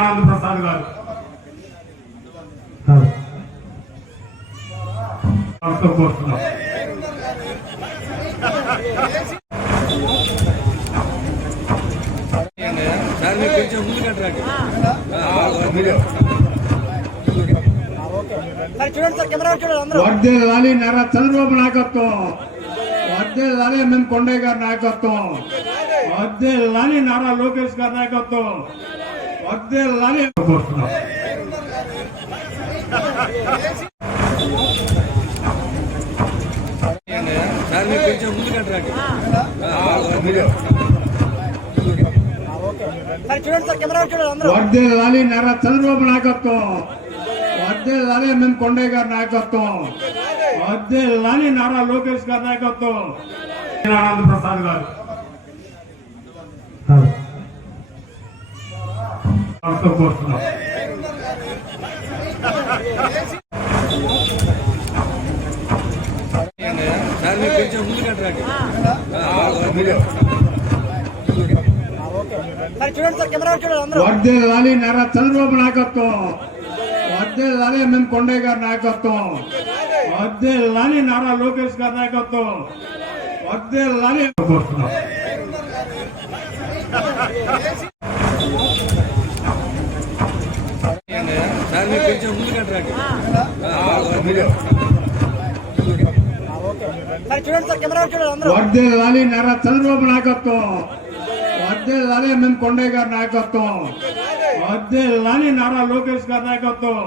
ఆనంద్ ప్రసాద్ గారు కోరుతున్నాం. వర్ధిల్లాలి నారా చంద్రబాబు నాయకత్వం, వర్ధిల్లాలి మేము కొండయ్య గారి నాయకత్వం, వర్ధిల్లాలి నారా లోకేష్ గారి నాయకత్వం, వర్ధిల్లాలి కోరుతున్నాం. వర్ధిల్లాలి నారా చంద్రబాబు నాయకత్వం, వర్ధిల్లాలి మేము కొండయ్య గారి నాయకత్వం, వర్ధిల్లాలి నారా లోకేష్ గారి నాయకత్వం, ఆనంద్ ప్రసాద్ గారు కోరుతున్నాం. వర్ధిల్లాలి నారా చంద్రబాబు నాయకత్వం, వర్ధిల్లాలి మేము కొండయ్య గారి నాయకత్వం, వర్ధిల్లాలి నారా లోకేష్ గారి నాయకత్వం, వర్ధిల్లాలి కోరుతున్నాం. వర్ధిల్లాలి నారా చంద్రబాబు నాయకత్వం, వర్ధిల్లాలి మేము కొండయ్య గారి నాయకత్వం, వర్ధిల్లాలి నారా లోకేష్ గారి నాయకత్వం,